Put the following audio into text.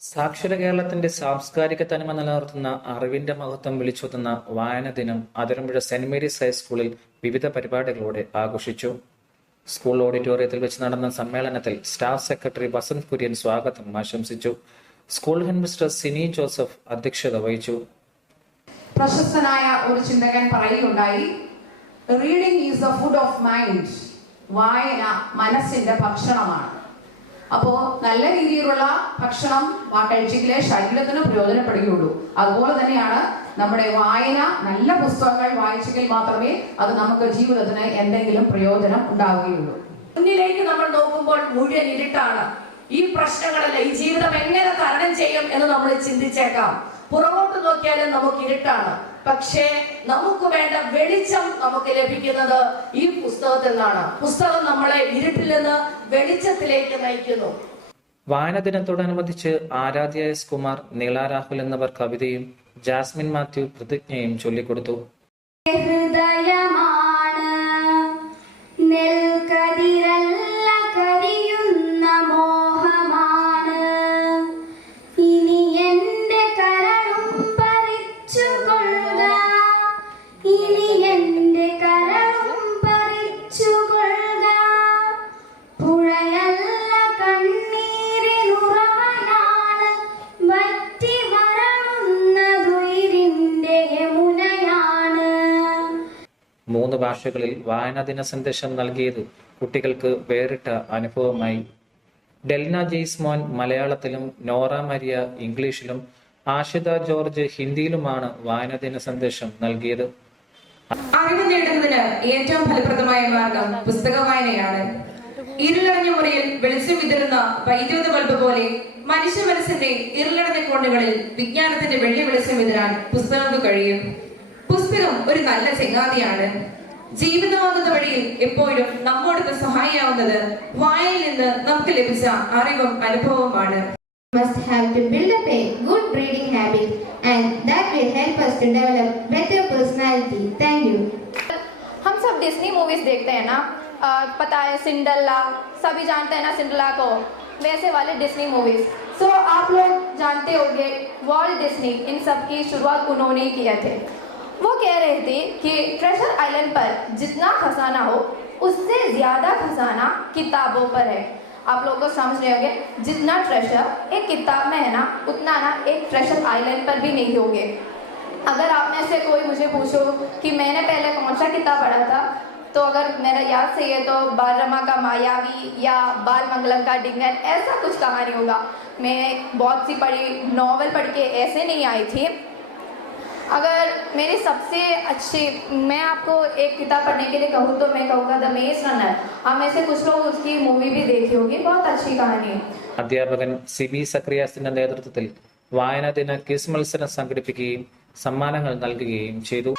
സാക്ഷര കേരളത്തിന്റെ സാംസ്കാരിക തനിമ നിലനിർത്തുന്ന അറിവിന്റെ മഹത്വം വിളിച്ചോതുന്ന വായന ദിനം അതിരമ്പുഴ സെന്റ് മേരീസ് ഹൈസ്കൂളിൽ വിവിധ പരിപാടികളോടെ ആഘോഷിച്ചു. സ്കൂൾ ഓഡിറ്റോറിയത്തിൽ വെച്ച് നടന്ന സമ്മേളനത്തിൽ സ്റ്റാഫ് സെക്രട്ടറി വസന്ത് കുര്യൻ സ്വാഗതം ആശംസിച്ചു. സ്കൂൾ ഹെഡ്മിസ്ട്രസ് സിനി ജോസഫ് അധ്യക്ഷത വഹിച്ചു. പ്രശസ്തനായ ഒരു ചിന്തകൻ പറയുകയുണ്ടായി reading is the food of mind വായന മനസ്സിന്റെ ഭക്ഷണമാണ്. അപ്പോ നല്ല രീതിയിലുള്ള ഭക്ഷണം കഴിച്ചെങ്കിലേ ശരീരത്തിന് പ്രയോജനപ്പെടുകയുള്ളൂ. അതുപോലെ തന്നെയാണ് നമ്മുടെ വായന നല്ല പുസ്തകങ്ങൾ വായിച്ചെങ്കിൽ മാത്രമേ അത് നമുക്ക് ജീവിതത്തിന് എന്തെങ്കിലും പ്രയോജനം ഉണ്ടാവുകയുള്ളൂ. മുന്നിലേക്ക് നമ്മൾ നോക്കുമ്പോൾ മുഴുവൻ ഇരുട്ടാണ്. ഈ പ്രശ്നങ്ങളല്ല ഈ ജീവിതം എങ്ങനെ തരണം ചെയ്യും എന്ന് നമ്മൾ ചിന്തിച്ചേക്കാം. പുറകോട്ട് നോക്കിയാലും നമുക്ക് ഇരുട്ടാണ്. പക്ഷേ നമുക്ക് വേണ്ട വെളിച്ചം നമുക്ക് ലഭിക്കുന്നത് ഈ പുസ്തകത്തിൽ നിന്നാണ്. പുസ്തകം നമ്മളെ ഇരുട്ടിൽ നിന്ന് വെളിച്ചത്തിലേക്ക് നയിക്കുന്നു. വായന ദിനത്തോടനുബന്ധിച്ച് ആരാധ്യ എസ് കുമാർ നീള രാഹുൽ എന്നിവർ കവിതയും ജാസ്മിൻ മാത്യു പ്രതിജ്ഞയും ചൊല്ലിക്കൊടുത്തു. ഹൃദയമാണ് മൂന്ന് ഭാഷകളിൽ വായനാ ദിന സന്ദേശം നൽകിയത് കുട്ടികൾക്ക് വേറിട്ട അനുഭവമായി. ഡെൽന ജെയ്സ്മോൻ മലയാളത്തിലും നോറ മരിയ ഇംഗ്ലീഷിലും ആഷിത ജോർജ് ഹിന്ദിയിലുമാണ് വായനാ ദിന സന്ദേശം നൽകിയത്. അറിവ് നേടുന്നതിന് ഏറ്റവും ഫലപ്രദമായ മാർഗം പുസ്തക വായനയാണ്. ഇരുളടഞ്ഞ മുറിയിൽ വെളിച്ചം വിതരുന്ന വൈദ്യുത ബൾബ് പോലെ മനുഷ്യ മനസ്സിന്റെ ഇരുളടഞ്ഞ കോണുകളിൽ വിജ്ഞാനത്തിന്റെ വെള്ളി വെളിച്ചം വിതരാൻ പുസ്തകങ്ങൾക്ക് കഴിയും. പുസ്തകം ഒരു നല്ല ചെങ്ങാതിയാണ്. ജീവിതമാകുന്ന വഴിയിൽ എപ്പോഴും നമ്മോടൊപ്പം സഹായിയാവുന്നത് വായനയിൽ നിന്ന് നമുക്ക് ലഭിച്ച അറിവും അനുഭവവുമാണ് must have to build up a good reading habit and that will help us to develop better personality. Thank you. हम सब डिज्नी मूवीज देखते हैं ना अ, पता है सिंडरला सभी जानते हैं ना सिंडरला को वैसे वाले डिज्नी मूवीज सो आप लोग जानते होंगे वॉल्ट डिज्नी इन सब की शुरुआत उन्होंने ही किए थे वो कह रहे थे कि ट्रेजर आइलैंड पर जितना खजाना हो, उससे ज़्यादा खजाना किताबों पर है। आप लोग को समझ रहे होंगे, जितना ट्रेजर एक किताब में है ना, उतना ना एक ट्रेजर आइलैंड पर भी नहीं होंगे। अगर आप में से कोई मुझे पूछो कि मैंने पहले कौन सा किताब पढ़ा था तो अगर मेरा याद सही है तो बाल रमा का मायावी या बाल मंगलम का डिंगन, ऐसा कुछ कहानी होगा। मैं बहुत सी पढ़ी नॉवल पढ़ के ऐसे नहीं आई थी। अगर मेरी सबसे अच्छी मैं आपको एक किताब पढ़ने के लिए कहूँ तो मैं कहूँगा द मेज रनर हम में से कुछ लोग उसकी मूवी भी देखी होगी बहुत अच्छी कहानी है അധ്യാപകൻ സിബി സക്രിയാസിന്റെ നേതൃത്വത്തിൽ വായനാ ദിന ക്വിസ് മത്സരം സംഘടിപ്പിക്കുകയും സമ്മാനങ്ങൾ നൽകുകയും ചെയ്തു